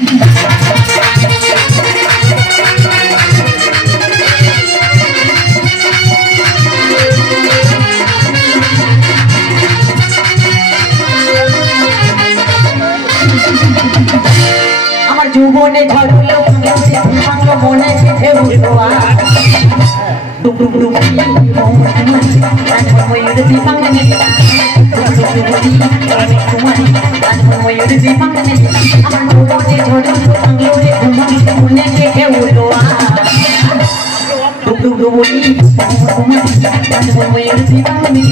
আমার যৌবনে ঝড়লো ভাঙলো মনে ঢেউ দোয়া ডুব ডুব ময়ূর দীপাঙ্গনে আমার যৌবনে ঝড়লো ভাঙলো রে মনে ঢেউ দোয়া ডুব ডুব ময়ূর দীপাঙ্গনে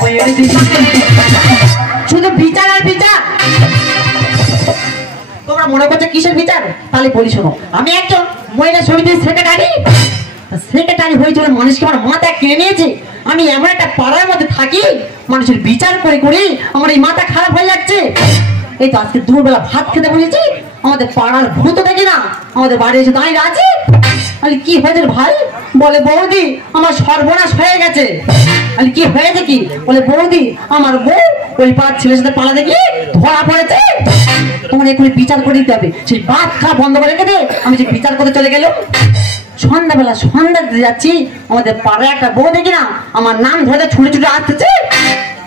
ময়ূর দীপাঙ্গনে শুধু বিচার আর বিচার। তোমরা মনে করছো কিসের বিচার? তাহলে বলি শোনো, আমি একজন মহিলা সমিতির সেক্রেটারি হয়েছিল, মানুষকে আমার মাথা কিনে নিয়েছে। আমি এমন একটা পাড়ার মধ্যে থাকি, মানুষের বিচার করে করে আমার এই মাথা খারাপ হয়ে যাচ্ছে। এই তো আজকে দুপুরবেলা ভাত খেতে বলেছি, আমাদের পাড়ার ভূত দেখি না আমাদের বাড়ি এসে দাঁড়িয়ে আছে। আরে কি হয়েছে ভাই? বলে বৌদি আমার সর্বনাশ হয়ে গেছে। আরে কি হয়েছে কি? বলে বৌদি আমার বউ ওই পাড়ার ছেলের সাথে পালাতে গিয়ে ধরা পড়েছে, তোমার এক্ষুনি বিচার করে দিতে হবে। সেই ভাত খাওয়া বন্ধ করে রেখে দে, আমি যে বিচার করতে চলে গেল। সন্ধ্যাবেলা সন্ধ্যা দিতে যাচ্ছি, আমাদের পাড়ায় একটা বউ দেখি না আমার নাম ধরে ছুটে ছুটে আসতেছে।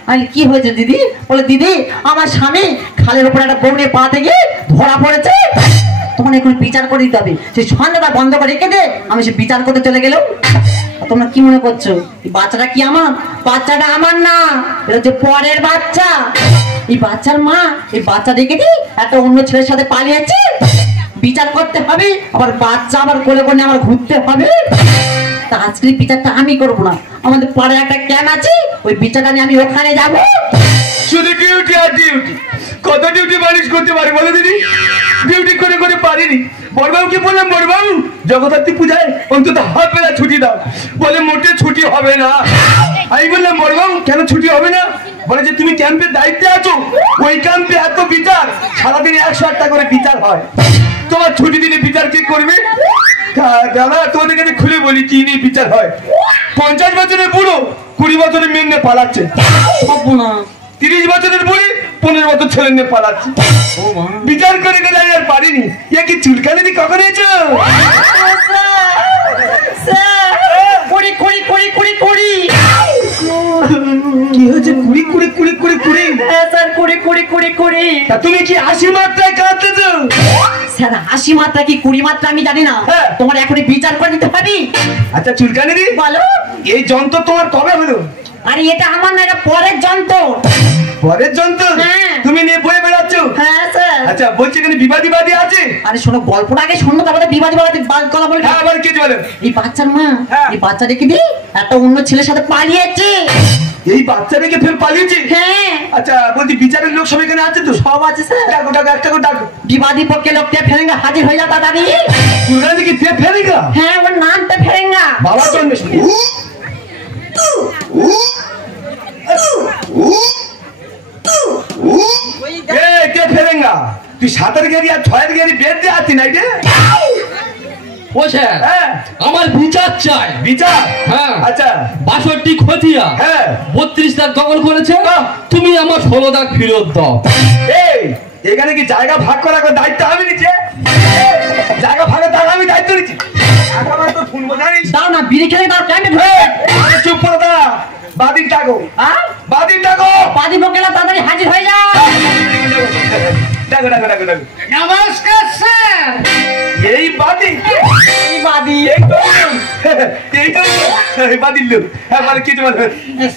আরে কি হয়েছে দিদি? বলে দিদি আমার স্বামী খালের উপরে একটা বউ নিয়ে পালাতে গিয়ে ধরা পড়েছে, তোমার এখন বিচার করে দিতে হবে। সেই সন্ধ্যাটা বন্ধ করে রেখে দে, আমি সে বিচার করতে চলে গেল। তোমরা কি মনে করছো এই বাচ্চাটা কি আমার? বাচ্চাটা আমার না, এটা হচ্ছে পরের বাচ্চা। এই বাচ্চার মা এই বাচ্চা রেখে দি একটা অন্য ছেলের সাথে পালিয়েছে, বিচার করতে হবে। আবার বাচ্চা আবার কোলে করে আমার ঘুরতে হবে। তা আজকের বিচারটা আমি করবো না, আমাদের পাড়ায় একটা ক্যাম্প আছে, ওই বিচারটা নিয়ে আমি ওখানে যাবো। শুধু ডিউটি আর ডিউটি, কত ডিউটি মানুষ করতে পারে বলো দিদি? ডিউটি করে করে পারিনি। বড়বাবুকে বললাম বড়বাবু জগদ্ধাত্রী পূজায় অন্তত হাফ বেলা ছুটি দাও। বলে মোটে ছুটি হবে না। আমি বললাম বড়বাবু কেন ছুটি হবে না? বলে যে তুমি ক্যাম্পের দায়িত্বে আছো, ওই ক্যাম্পে এত বিচার, সারাদিন 108টা করে বিচার হয়, তোমার ছুটি দিনে বিচার কি করবে? দাদা তোমাদেরকে আমি খুলে বলি কি নিয়ে বিচার হয়। 50 বছরের বুড়ো 20 বছরের মেয়ে নিয়ে পালাচ্ছে, 30 বছরের বুড়ি 15 বছর ছেলে নিয়ে পালাচ্ছে। বিচার করে গেলে আর পারিনি। এ কি চুলকানি দি কখন হয়েছ? কি হয়েছে? কুড়ি কুড়ি কুড়ি কুড়ি কুড়ি স্যার কুড়ি কুড়ি কুড়ি কুড়ি। তুমি কি 80 মাত্রায় কাঁদতেছ? স্যার 80 মাত্রা কি 20 মাত্রা আমি জানি না, তোমার এখনই বিচার করে দিতে পারি। আচ্ছা চুলকানি দি বলো, এই যন্ত্র তোমার কবে হলো? আরে এটা আমার না, এটা পরের যন্ত্র। পরের যন্ত্র তুমি নিয়ে বয়ে বেড়াচ্ছ? হ্যাঁ স্যার। আচ্ছা বলছি এখানে বিবাদী বাদী আছে? আরে শোনো গল্পটা আগে শোনো, তারপরে বিবাদী বাদী কথা বলবি। হ্যাঁ আবার কি বলেন? এই বাচ্চার মা এই বাচ্চা রেখে দি একটা অন্য ছেলের সাথে পালিয়েছে। এই বাচ্চা রেখে ফের পালিয়েছে? হ্যাঁ। আচ্ছা বলছি বিচারের লোক সব এখানে আছে তো? সব আছে স্যার। ডাকো ডাকো একটা করে ডাকো। বিবাদী পক্ষে লোককে ফেরেঙ্গা হাজির হয়ে যা তাড়াতাড়ি। পুরা দিকে তে ফেরেঙ্গা? হ্যাঁ ওর নামটা ফেরেঙ্গা। বাবা জন্মে কে ফেরেঙ্গা? তুই 7 গেরি আর 6 গেরি বেদ দিয়ে আছি নাই রে? ও স্যার আমার বিচার চাই। বিচার? হ্যাঁ। আচ্ছা 62 খতিয়া 32 দাগ দখল করেছে, তুমি আমার 16 দাগ ফেরত দাও। এই এখানে কি জায়গা ভাগ করার দায়িত্ব আমি নিচ্ছি? জায়গা ভাগের দাগ আমি দায়িত্ব নিচ্ছি? আমার তো শুনবো জানিস? দাও না বিড়ি খেলে দাও ক্যাম্পে ধরে। চুপ করে দাঁড়া। বাদির ডাকো। বাদির ডাকো। বাদী পক্ষেরা তাড়াতাড়ি হাজির হয়ে যা। ডাকো ডাকো ডাকো ডাকো। নমস্কার স্যার। এই বাদি? এই বাদী এই তো বাদির লোক। হ্যাঁ বলে কি তোমার?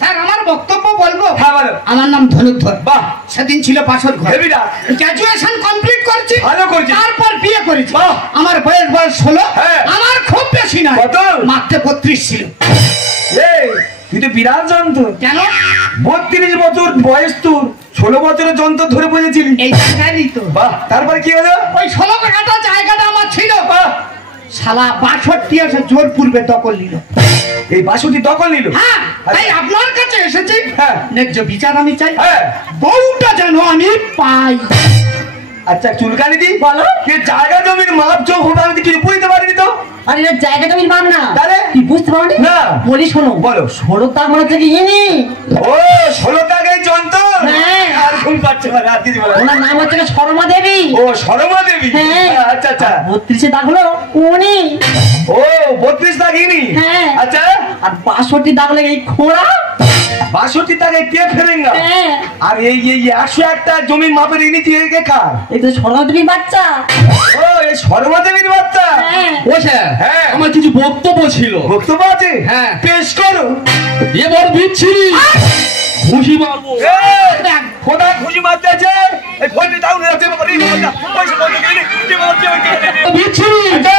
স্যার আমার বক্তব্য বলবো? হ্যাঁ বলো। আমার নাম ধনুধর। বাহ সেদিন ছিল বাসর ঘর। হেবিটা গ্র্যাজুয়েশন কমপ্লিট করেছি। ভালো করেছি। তারপর বিয়ে করেছি। বাহ। আমার বয়স 16। হ্যাঁ। আমার খুব বেশি না, কত? মাত্র 32 ছিল। এই তুই তো বিরাট যন্ত্র। কেন? 32 বছর বয়স তোর, 16 বছরের যন্ত্র ধরে বলেছিলি। এই জায়গায় তো বাহ তারপরে কি হলো? ওই 16 কাটা জায়গাটা আমার ছিল। বাহ শালা 62 এসে জোর পূর্বে দখল নিল। এই 62 দখল নিল? হ্যাঁ তাই আপনার কাছে এসেছি। হ্যাঁ। ন্যায্য বিচার আমি চাই। হ্যাঁ। বউটা যেন আমি পাই। আচ্ছা চুলকানি দি বলো। কে জায়গা জমির মাপ যোগ হবে আমি কিছু বুঝতে পারিনি তো। আর এর জায়গাটা আমি মান না তাহলে? তুই বুঝতে পারবি না। বলি শোনো বলো। 16 তার মানে থেকে ইনি ও 16 টাকায় যন্তর হ্যাঁ। আর ঘুম পাচ্ছে মানে আর কিছু বলে না। ওনার নাম হচ্ছে শর্মা দেবী ও শর্মা দেবী হ্যাঁ। আচ্ছা আচ্ছা 32 দাগ হলো উনি ও 32 টাকা ইনি হ্যাঁ। আচ্ছা আর 62 দাগ হলো এই খোড়া 62 টাকায় কে ফেরেঙ্গা হ্যাঁ। আর এই 101টা জমির মাপের ইনি কে কার এই তো শর্মা দেবীর বাচ্চা ও এই শর্মা দেবীর বাচ্চা হ্যাঁ ও স্যার হ্যাঁ। আমার কিছু বক্তব্য ছিল। বক্তব্য আছে হ্যাঁ। পেশ করো এবার বিচ্ছিরি খুশি মারবো। কোথায় খুশি মারতে আছে এই ফোনটা ডাউন হয়ে যাচ্ছে বাবা, এই ফোনটা, ওই যে ফোনটা গেলি, কি মারছে ওই গেলি। বিচ্ছিরি আচ্ছা,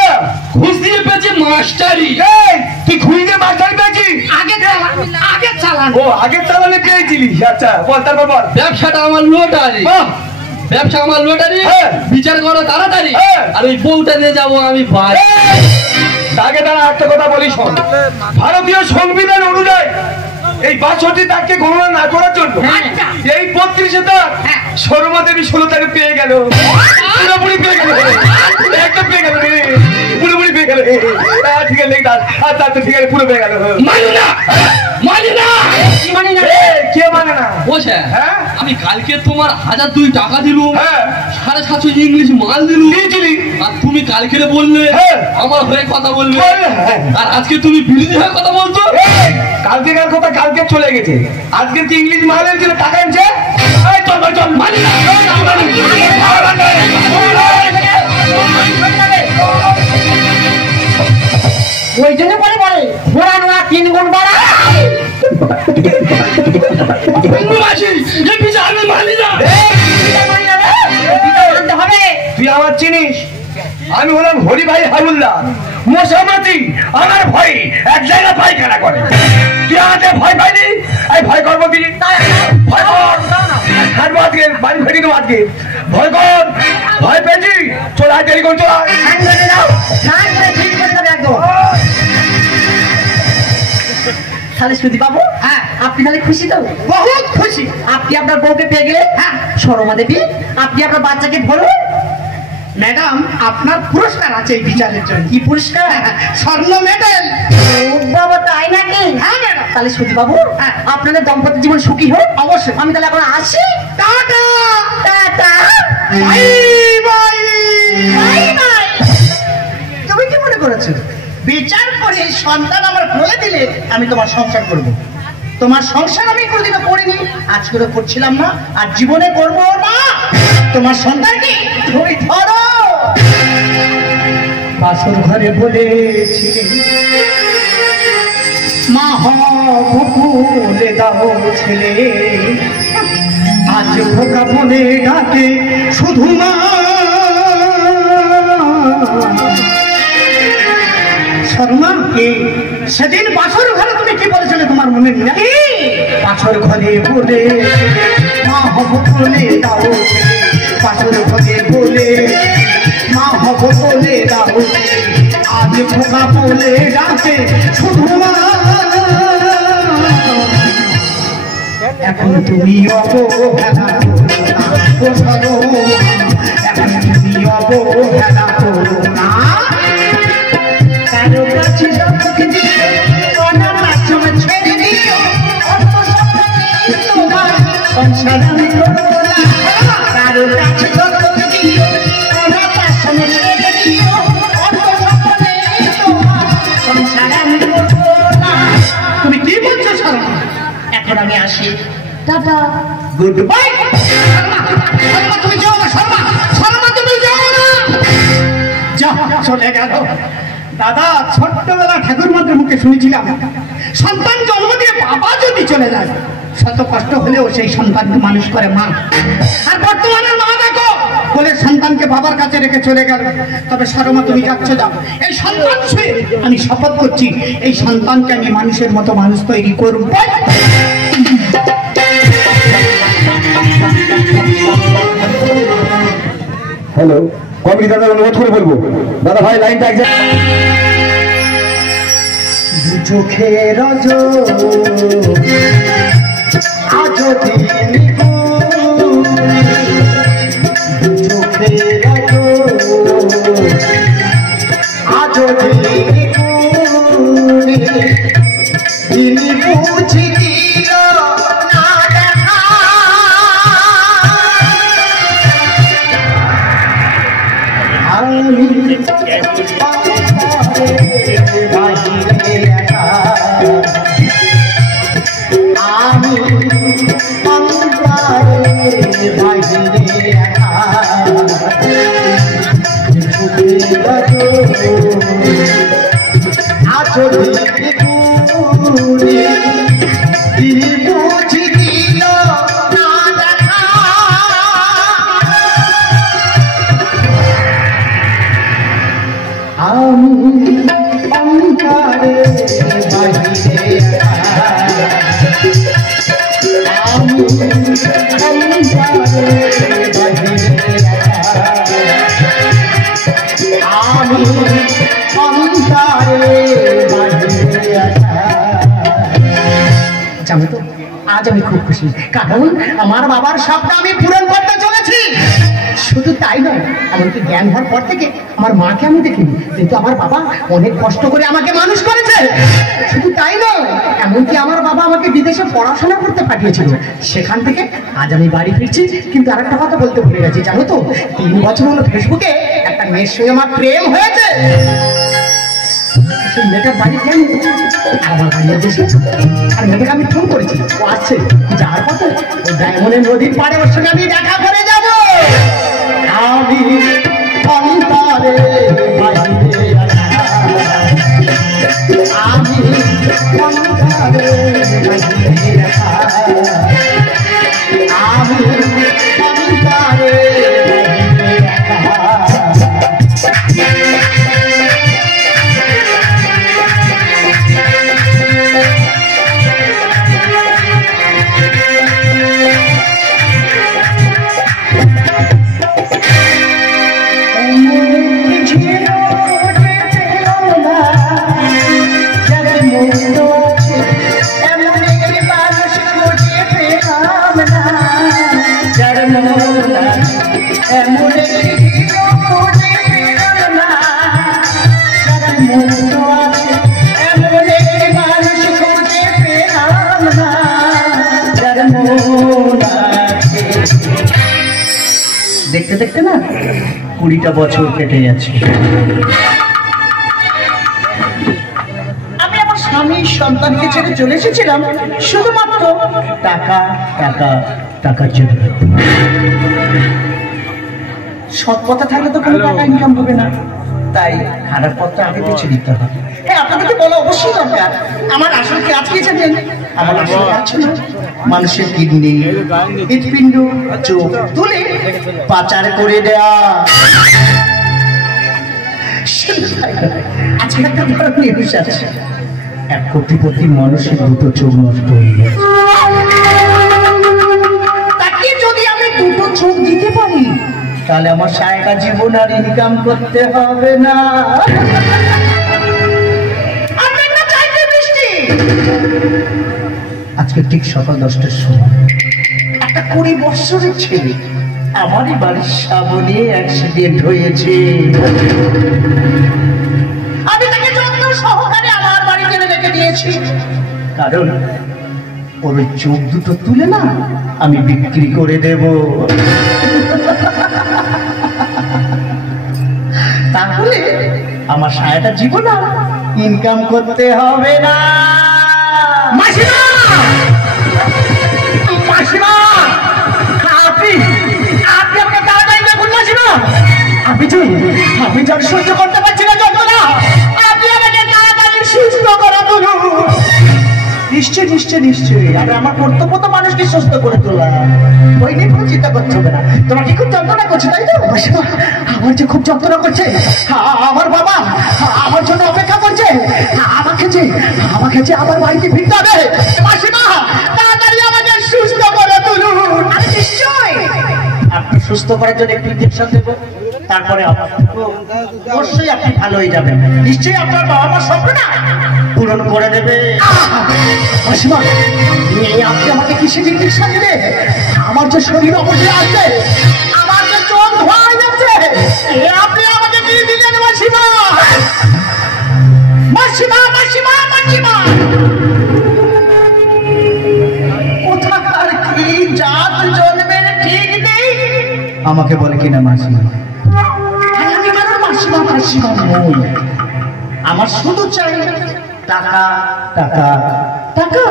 ঘুষ দিয়ে পেয়েছে মাস্টারি। এই, তুই খুঁজে মাস্টার পেয়েছিস? ও আগের চালানে পেয়েছিলি আচ্ছা বল তারপর বল ব্যবসাটা আমার লোটারি। বাহ! ব্যবসা আমার লোটারি। হ্যাঁ। বিচার করো তাড়াতাড়ি। হ্যাঁ। আর ওই বউটা নিয়ে যাবো আমি বাড়ি। এই, আগে দাঁড়া একটা কথা বলি শোন ভারতীয় সংবিধান অনুযায়ী এই 62 টাকে গণনা না করার জন্য এই 32 টাকা শর্মা দেবী 16 টাকা পেয়ে গেল পুরোপুরি পেয়ে গেল একটা পেয়ে গেল রে পুরোপুরি পেয়ে গেল ঠিক আছে আচ্ছা আচ্ছা ঠিক আছে পুরো পেয়ে গেল মানি না, মানি না। কি মানে না কে মানে না ও স্যার, হ্যাঁ? আমি কালকে তোমার 1002 টাকা দিলুম, হ্যাঁ 750 ইংলিশ মাল দিলুম, দিয়েছিলি আর তুমি কালকে বললে হ্যাঁ। আমার হয়ে কথা বলবে, হ্যাঁ। আর আজকে তুমি বিরোধী হয়ে কথা বলছো। এই, কালকেকার কথা কালকে চলে গেছে আজকে কি ইংলিশ মাল এনেছিল টাকা এনেছে এই চল ভাই, চল মানি না, ওই জন্য বলে বলে ঘোড়া নোয়া 3 গুণ বাড়া মাসি, এই বিচার আমি মানি না। আনতে হবে তুই আমার চিনিস আমি হলাম হরি ভাই হাবুলদার মশামাতি আমার ভয় এক জায়গা পায়খানা করে তুই আমাকে ভয় পাইনি এই ভয় করবো কি ভয় কর হাঁটবো আজকে বাড়ি ফেরি দেবো আজকে ভয় কর ভয় পেয়েছি চল আয় দেরি করছো তাহলে সুদী বাবু হ্যাঁ আপনি তাহলে খুশি তো বহুত খুশি। আপনি আপনার বউকে পেয়ে গেলেন হ্যাঁ শর্মা দেবী আপনি আপনার বাচ্চাকে ধরুন ম্যাডাম আপনার পুরস্কার আছে এই বিচারের জন্য। কি পুরস্কার স্বর্ণ মেডেল। ও বাবা তাই নাকি হ্যাঁ ম্যাডাম। তাহলে সুদী বাবু হ্যাঁ আপনাদের দাম্পত্য জীবন সুখী হোক অবশ্যই। আমি তাহলে এখন আসি tata tata bye bye. Bye bye তুমি কি মনে করেছো বিচার করে সন্তান আমার বলে দিলে আমি তোমার সংসার করব? তোমার সংসার আমি কোনোদিনও করিনি, আজকে তো করছিলাম না, আর জীবনে করবো না। তোমার সন্তানকে তুমি ধরো। বাসর ঘরে বলেছিলে মা হলে দাও ছেলে, আজ ভোকা বলে ডাকে শুধু মা। শর্মাকে সেদিন বাসর ঘরে তুমি কি বলেছিলে তোমার মনে নেই? বাসর ঘরে বলে মা হব বলে দাও ছেলে, বাসর ঘরে বলে মা হব বলে দাও ছেলে, আজ খোকা বলে ডাকে শুধু মা। এখন তুমি অবহেলা করো না, এখন তুমি অবহেলা করো না। কারো কাছে যতকে দিও অনার মাধ্যমে ছেড়ে দিও, অর্থ সম্পত্তি তোমার সংসার আমি করবো না। কারো কাছে যতকে দিও অনার মাধ্যমে ছেড়ে দিও, অর্থ সম্পত্তি তোমার সংসার আমি করবো না। তুমি কি বলছো শর্মা? এখন আমি আসি, টাটা গুড বাই। শর্মা তুমি যাও না, শর্মা শর্মা তুমি যাও না। যা চলে গেল। দাদা ছোট্টবেলা ঠাকুর মাত্র মুখে শুনেছিলাম সন্তান জন্ম দিয়ে বাবা যদি চলে যায় শত কষ্ট হলেও সেই সন্তানকে মানুষ করে মা। আর বর্তমানে মা দেখো বলে সন্তানকে বাবার কাছে রেখে চলে গেল। তবে শর্মা তুমি যাচ্ছ যাও, এই সন্তান ছুঁয়ে আমি শপথ করছি এই সন্তানকে আমি মানুষের মতো মানুষ তৈরি করব। হ্যালো কমিটি দাদা অনুরোধ করে বলবো দাদা ভাই লাইনটা এক চোখের আজ দিন জানো তো আজ আমি খুব খুশি, কারণ আমার বাবার স্বপ্ন আমি পূরণ করতে চলেছি। শুধু তাই নয়, এমনকি জ্ঞান হওয়ার পর থেকে আমার মাকে আমি দেখিনি, কিন্তু আমার বাবা অনেক কষ্ট করে আমাকে মানুষ করেছে। শুধু তাই নয়, এমনকি আমার বাবা আমাকে বিদেশে পড়াশোনা করতে পাঠিয়েছিল। সেখান থেকে আজ আমি বাড়ি ফিরছি। কিন্তু আরেকটা কথা বলতে ভুলে গেছি, জানো তো 3 বছর হলো ফেসবুকে একটা মেয়ের সঙ্গে আমার প্রেম হয়েছে। সেই মেয়েটার বাড়ি কেন আমার বাড়ি এসেছে, আর মেয়েটাকে আমি ফোন করেছি, ও আসছে। যাওয়ার পথে ওই ডায়মন্ডের নদীর পাড়ে ওর সঙ্গে আমি দেখা করে যাব। আমি অন্তরে বাহিরে আমি অন্তরে বাহিরে আমি অন্তরে দেখতে দেখতে না 20টা বছর কেটে যাচ্ছে। আমি আমার স্বামী সন্তানকে ছেড়ে চলে এসেছিলাম শুধুমাত্র টাকা টাকা টাকার জন্য। সৎ পথে থাকলে তো কোনো টাকা ইনকাম হবে না, তাই খারাপ পথটা আগে পিছিয়ে দিতে হবে। হ্যাঁ, আপনাদেরকে বলা অবশ্যই দরকার, আমার আসল কাজ কি জানেন? আমার আসল কাজ ছিল মানুষের কিডনি, হৃৎপিণ্ড, চোখ তুলে পাচার করে দেয়া। আজকে একটা বড় নিউজ আছে, 1 কোটিপতি মানুষের 2টো চোখ নষ্ট হয়ে গেছে। তাকে যদি আমি 2টো চোখ দিতে পারি, তাহলে আমার সারাটা জীবন আর ইনকাম করতে হবে না। আজকে ঠিক সকাল 10টার সময় একটা 20 বছরের ছেলে আমারই বাড়ির সামনে অ্যাক্সিডেন্ট হয়েছে। আমি তাকে যত্ন সহকারে আমার বাড়িতে রেখে দিয়েছি, কারণ ওর চোখ 2টো তুলে না আমি বিক্রি করে দেব। তাহলে আমার সারাটা জীবন ইনকাম করতে হবে না। মাসিমা, মাসিমা, আপনি আমাকে তাড়াতাড়ি দেখুন মাসিমা। আমি যখন সহ্য করতে পারছি না যন্ত্রণা, আপনি আমাকে তাড়াতাড়ি সুস্থ করে তুলুন। নিশ্চয় নিশ্চয় নিশ্চয়ই, আমি আমার কর্তব্য তো মানুষকে সুস্থ করে তোলা, ওই নিয়ে কোনো চিন্তা করতে হবে না। তোমার কি খুব যন্ত্রণা করছে তাই তো? মাসিমা, আমার যে খুব যন্ত্রণা করছে, আমার বাবা আমার জন্য অপেক্ষা করছে, আমাকে যে আমার বাড়িতে ফিরতে হবে। মাসিমা, তাড়াতাড়ি আমাকে সুস্থ করে তুলুন। আমি নিশ্চয় আপনি সুস্থ করার জন্য একটু ইনজেকশন দেবো, তারপরে অবশ্যই আপনি ভালো হয়ে যাবেন। নিশ্চয়ই আপনার বাবা মার স্বপ্নটা পূরণ করে দেবে। মাসিমা, আপনি আমাকে কিসের ইনজেকশন দিলে? আমার যে শরীর অবশ্যই আসছে, আমার যে চোখ ধোয়া হয়ে যাচ্ছে, আপনি আমাকে কি দিলেন মাসিমা? মাসিমা, মাসিমা, মাসিমা, কোথাকার কি জাত জন্মের ঠিক নেই, আমাকে বলে কিনা মাসিমা। আমি কেন মাসিমা মাসিমা নই, আমার শুধু চাই টাকা টাকা টাকা।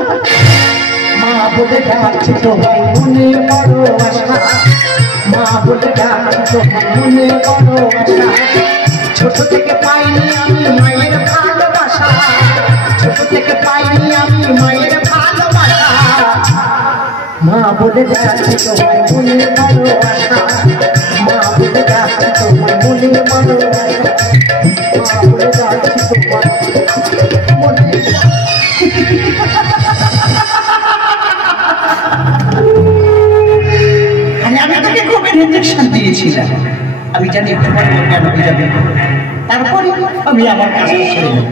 মা বলে ডাকছে তোমার মনে বড় আশা, মা বলে ডাকছে তোমার মনে বড় আশা। ছোট থেকে পাইনি আমি মায়ের ভালোবাসা, ছোট থেকে পাইনি আমি মায়ের ভালোবাসা। মা বলে ডাকছে তোমার মনে বড় আশা, মা বলে ডাকছে তোমার মনে বড় আশা, মা বলে ডাকছে তোমার মনে। ইঞ্জেকশন দিয়েছিলাম, আমি জানি একটু পরে জ্ঞান হয়ে যাবে। তারপরে আমি আমার কাজটা সেরে নেব।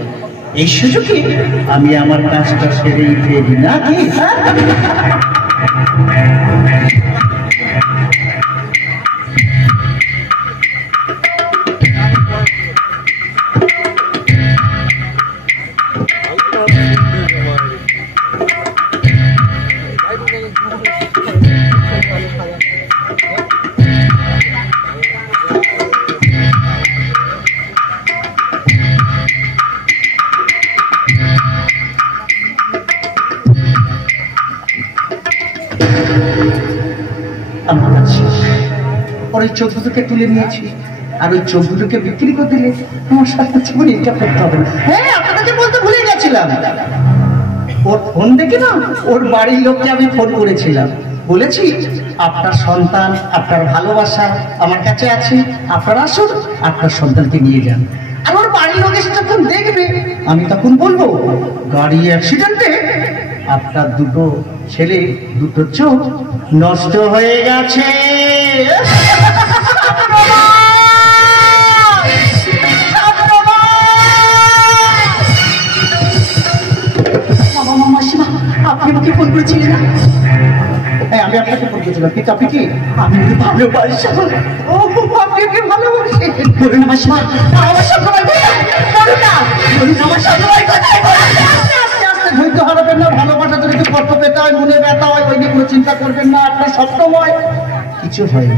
এই সুযোগে আমি আমার কাজটা সেরেই ফেলি নাকি? ওই চোখ দুটোকে তুলে নিয়েছি, আর ওই চোখ দুটোকে বিক্রি করে দিলে আমার সাথে জীবন এটা করতে হবে। হ্যাঁ, আপনাকে বলতে ভুলে গেছিলাম, ওর ফোন দেখে না ওর বাড়ির লোককে আমি ফোন করেছিলাম, বলেছি আপনার সন্তান, আপনার ভালোবাসা আমার কাছে আছে, আপনারা আসুন, আপনার সন্তানকে নিয়ে যান। আর ওর বাড়ির লোক এসে যখন দেখবে, আমি তখন বলবো গাড়ি অ্যাক্সিডেন্টে আপনার দুটো ছেলে, দুটো চোখ নষ্ট হয়ে গেছে। আপনি আমাকে ফোন করেছিলেন না? হ্যাঁ, আমি আপনাকে ফোন করেছিলাম, কিন্তু আপনি কি আমি ভালোবাসি? ও, আপনি কি ভালোবাসি? বলুন আমার মা, আমার সবসময় বলুন না, বলুন আমার সবসময় কোথায় বলুন না। আস্তে আস্তে ধৈর্য হারাবেন না, ভালোবাসা যদি একটু কষ্ট পেতে হয়, মনে ব্যথা হয়, ওই নিয়ে কোনো চিন্তা করবেন না, আপনার সবসময় কিছু হয়।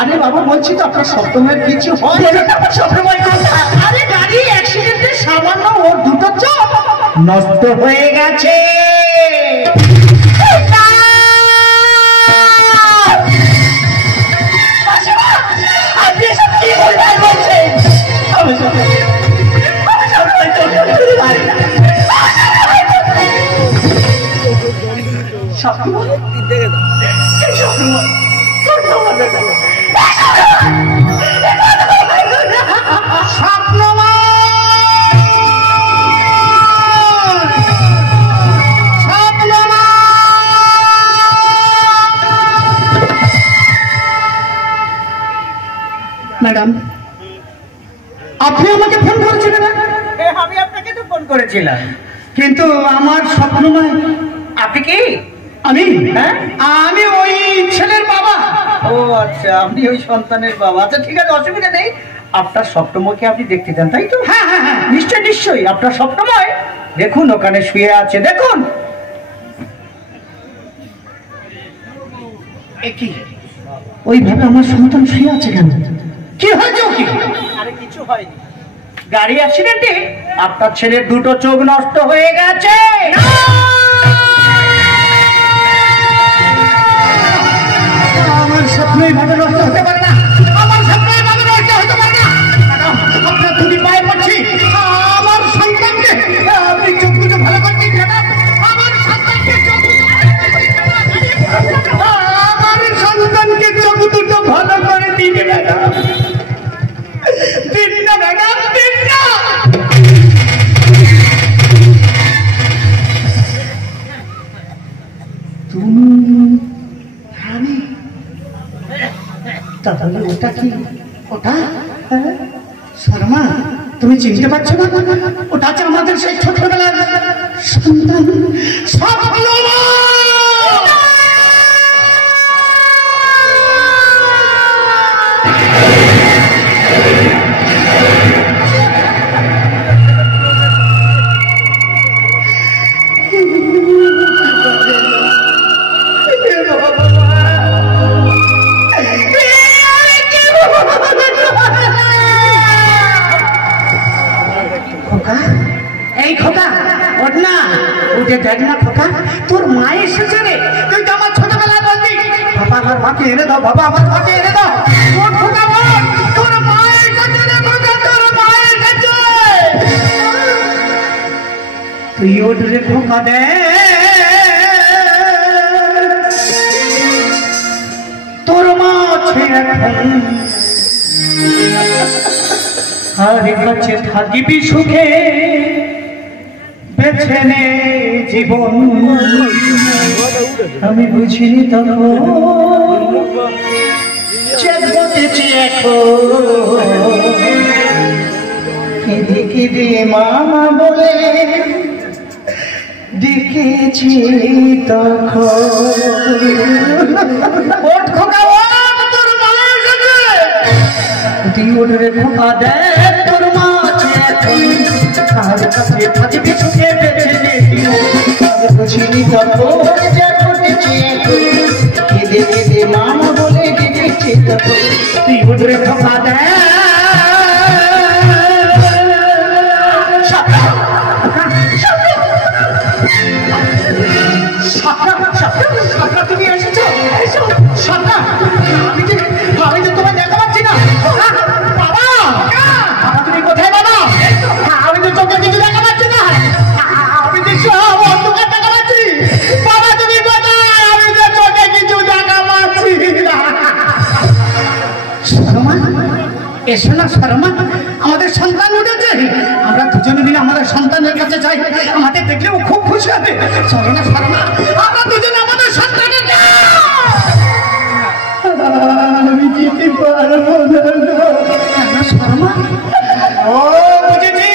আরে বাবা, বলছি তো আপনার সবসময় কিছু হয়। সবসময় কথা, আরে গাড়ি অ্যাক্সিডেন্টে সামান্য ওর দুটো চোখ নষ্ট হয়ে গেছে। ম্যাডাম, আপনি আমাকে ফোন করেছিলেন? আমি আপনাকে তো ফোন করেছিলাম, কিন্তু আমার স্বপ্নময়। আপনি কি? আমি? হ্যাঁ, আমি ওই ছেলের বাবা। ও আচ্ছা, আপনি ওই সন্তানের বাবা। আচ্ছা ঠিক আছে, অসুবিধা নেই। আপনার স্বপ্নময়কে আপনি দেখতে চান, তাই তো? হ্যাঁ হ্যাঁ হ্যাঁ, নিশ্চয়ই নিশ্চয়ই। আপনার স্বপ্নময় দেখুন, ওখানে শুয়ে আছে, দেখুন। কি ওইভাবে আমার সন্তান শুয়ে আছে কেন? কি হয়েছে? কি? আরে কিছু হয়নি, গাড়ি অ্যাক্সিডেন্টে আপনার ছেলের দুটো চোখ নষ্ট হয়ে গেছে। আমার স্বপ্ন এইভাবে নষ্ট হতে পারে না, আমার স্বপ্ন এইভাবে নষ্ট হতে পারে না। আপনার দুটি পায়ে পড়ছি, আমার সন্তানকে আপনি চোখ দুটো ভালো করে দিন। আমার সন্তানকে চোখ দুটো ভালো করে দিন ম্যাডাম, দিন না ম্যাডাম, দিন না। তুমি, আমি, তাহলে ওটা কি? ওটা শর্মা, তুমি চিনতে পারছো না? ওটা আছে আমাদের সেই ছোটবেলার সন্তান। এই খোকা, ওঠ না, উঠে দেখ না খোকা, তোর মা এসেছে রে। তুই তো আমার ছোটবেলায় বলবি, বাবা আমার মাকে এনে দাও, বাবা আমার মাকে এনে দাও। ওঠ খোকা, ওঠ, তোর মা এসেছে রে খোকা, তোর মা এসেছে। তুই ওঠ রে খোকা, দে তোর মা আছে এখন, আর কাছে থাকিবি সুখে, বেছে নে জীবন। আমি বুঝিনি তখন যে ঘটেছে এখন কেঁদে কেঁদে মামা বলে ডেকেছি তখন। ওঠ খোকা ওঠ, তোর মা এসেছে। তুই ওঠ রে খোকা, দেখ তোর মা আছে এখন। কার কাছে থাকবি সুখে বেঁচে যেতি, আমি বুঝিনি তখন যা ঘটেছে এখন কেঁদে কেঁদে মামা বলে ডেকেছি তখন। তুই ওঠ রে খোকা, দেখ তুমি এসেছো। আমি তো তোমায় দেখা পাচ্ছি না। বাবা তুমি কোথায় বাবা? আমি তো চোখে কিছু দেখা পাচ্ছি না। আমি তো সব অন্ধকার দেখা পাচ্ছি। বাবা তুমি কোথায়? আমি তো চোখে কিছু দেখা পাচ্ছি না। শর্মা এসো না শর্মা, আমাদের সন্তান উঠেছে। আমরা দুজনে মিলে আমাদের সন্তানের কাছে যাই, আমাদের দেখলেও খুব খুশি হবে। চলো না শর্মা, আমরা দুজনে আমাদের সন্তানের আমি যেতে পারবো না শর্মা। ও বুঝেছি,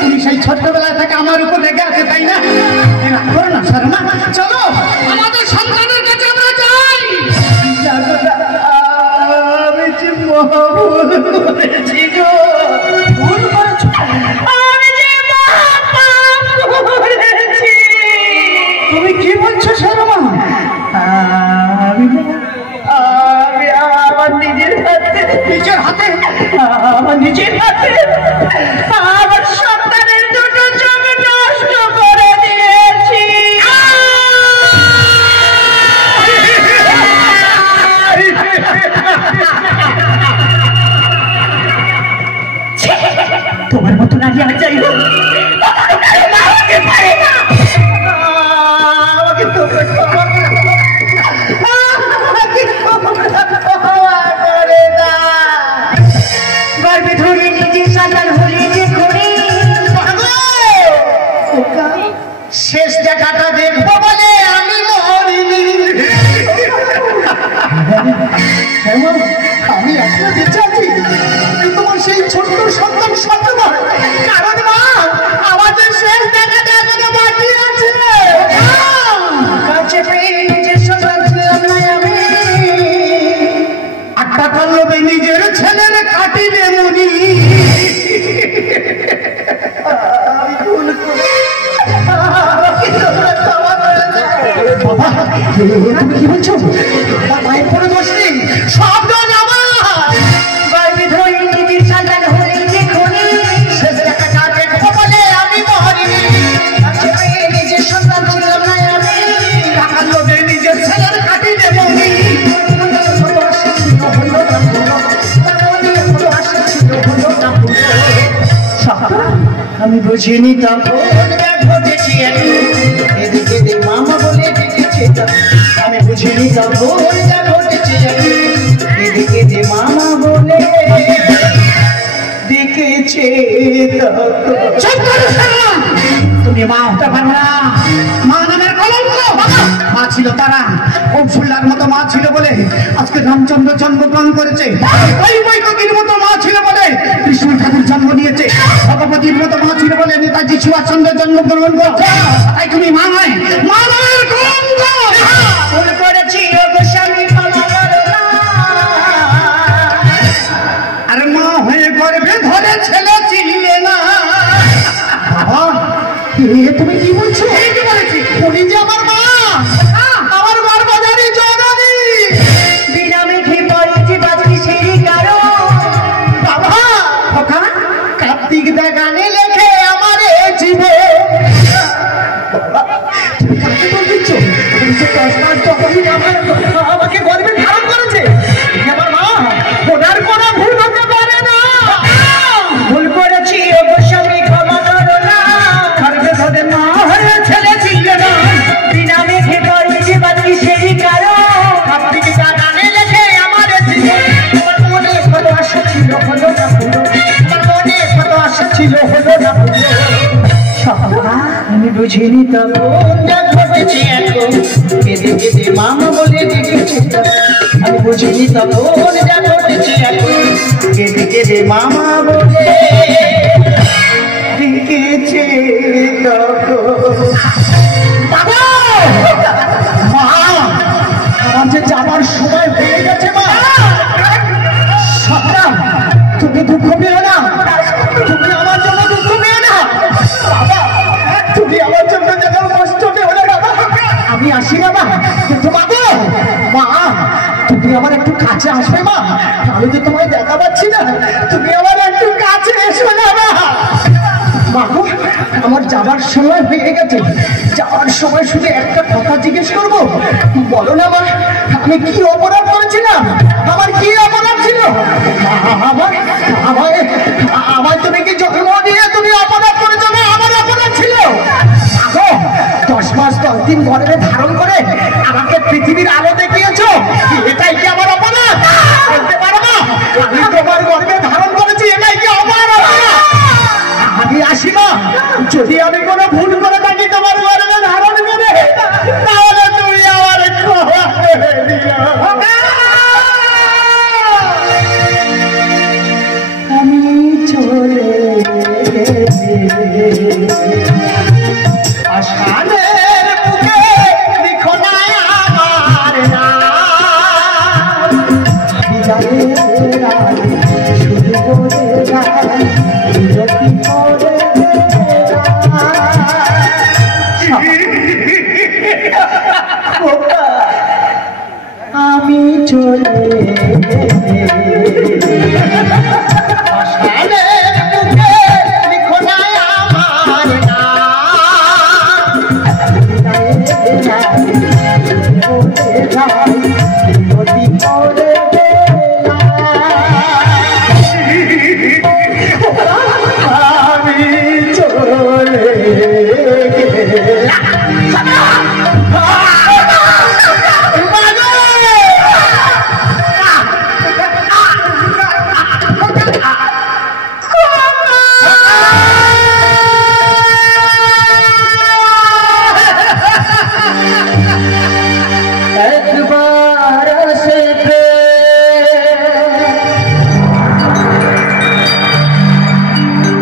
তুমি সেই ছোটবেলা থেকে আমার উপর রেগে আছে তাই না? করো না শর্মা, চলো আমাদের সন্তানের কাছে আমরা যাই। আমি যে ভুল করেছি গো, ভুল করেছো। আমি যে পাপ করেছি। তুমি কি বলছো শর্মা? আমি আমার নিজের হাতে আমার সন্তানের দুটো চোখ নষ্ট করে দিয়েছি। তোমার মতো নারী আর চাইব আমাকে তো গর্বে ধরে নিজের সন্তান হলে যে করি শেষ দেখাটা দেখবো বলে আমি মরিনি। আমি এখনো বেঁচে আছি, তোমার সেই ছোট্ট সন্তান স্বপ্ন নয়, কারণ মা আমাদের শেষ দেখাটা এখনো বাকি আছে। কাছে পেয়ে নিজের সন্তান ছিলাম না আমি, আটটা পল্লবে নিজের ছেলের কাটিলে মনি। কি বলছো? মায়ের কোনো দোষ নেই, সব দোষ আমার। গর্বে ধরে নিজের সন্তান হলে যে খুনি, শেষ দেখাটা দেখবো বলে আমি মরিনি। কাছে পেয়ে নিজের সন্তান ছিলাম না আমি, টাকার লোভে নিজের ছেলের কাটিলে মনি। আমি বুঝিনি তখন ঘটেছি এদিকে মামা বলে ডেকেছে। আমি বুঝিনি তখন ঘটেছি এদিকে মামা বলে ডেকেছে। তুমি মা হতে পারো না, মা নামের কলঙ্ক। মা ছিল তারা, কৌশল্যার মতো মা ছিল বলে আজকে রামচন্দ্র জন্মগ্রহণ করেছে। ওই বৈঠকের মতো মা ছিল বলে কৃষ্ণ ঠাকুর জন্ম নিয়েছে। ভগবতীর মতো মা ছিল বলে নেতাজি সুভাষচন্দ্র জন্মগ্রহণ করেছে। তাই তুমি মা নয়, মা নামের কলঙ্ক। ভুল করেছি গোস্বামী, ক্ষমা করো না। আর মা হয়ে গর্ভে ধরে ছেলে ছিলে না। তুমি কি বলছো? কি বলেছি? উনি যে আমার মা, আমার গর্ভধারী জননী। বিনা মেঘে পড়েছি বাজবি সেই কারো। বাবা কার্তিক দা গানে লেখে আমার জীবন। কাকে বলছো? আমাকে গর্ভে ধারণ করেছে আমার মা, ওনার কোনো ভুল হতে পারে না। ভুল করেছি গোস্বামী, ক্ষমা করো না। গর্ভে ধরে মা হয়ে ছেলে ছিল না। বিনা মেঘে পড়েছি বাজবি সেই কারো। কার্তিক দা গানে লেখে আমার জীবন। আমার মনে কত আশা ছিল হলো না পুরো, আমার মনে কত আশা ছিল হলো না পুরো। আমি বুঝিনি তখন যা ঘটেছে এখন কেঁদে কেঁদে মামা বলে ডেকেছে। আমি বুঝিনি তখন যা ঘটেছে এখন কেঁদে কেঁদে মামা বলে ডেকেছে তখন। বাবা মা আমার যে যাবার সময় হয়ে গেছে মা। সন্তান তুমি দুঃখ পেও না, তুমি আমার জন্য দুঃখ পেও না বাবা, তুমি আমার জন্য যেন কষ্ট পেও না বাবা। আমি আসি বাবা, কিন্তু বাবা মা তুমি আমার একটু কাছে আসবে মা, আমি তো তোমায় দেখা পাচ্ছি না, তুমি আমার একটু কাছে এসো না মা। বাবু আমার যাবার সময় হয়ে গেছে, যাওয়ার সময় শুধু একটা কথা জিজ্ঞেস করবো, বলো না মা আমি কি অপরাধ করেছিলাম, আমার কি অপরাধ ছিল? আমার তুমি কি জন্ম দিয়ে তুমি অপরাধ করেছো না আমার অপরাধ ছিল? 10 মাস 10 দিন গর্ভে ধারণ করে আমাকে পৃথিবীর আলো দেখিয়েছো, এটাই কি আমার অপরাধ? বলতে পারো না আমি তোমার গর্ভে ধারণ করেছি, এটাই কি আমার অপরাধ? আমি আসি মা, যদি আমি কোনো ভুল করে থাকি তোমার গর্ভে ধারণ করে তাহলে তুমি আমার ক্ষমা করে দিও। আমি চলে আষাঢ়ের বুকে লিখো না আমার নাম, বিদায়ের রাতে শুধু বলে যায় বিরতি করে আমি চলে আষাঢ়ের বুকে লিখো না আমার নাম, বিদায়ের রাতে বলে যায় বিরতি করে আমি চলে একবার আসে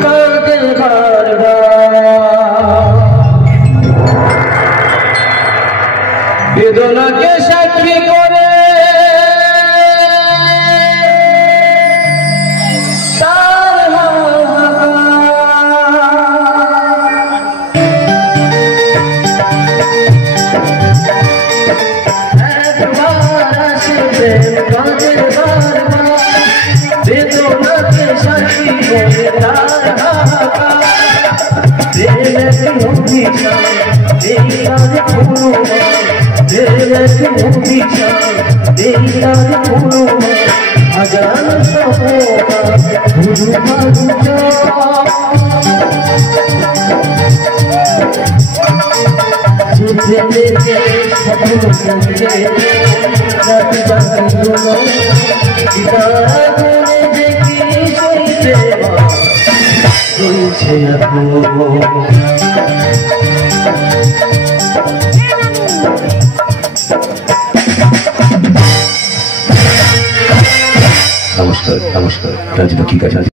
কাঁদে বেদনাকে সাক্ষী করে তার বেদনাকে সাক্ষী করে নমস্কার নমস্কার রাজীব, ঠিক আছে।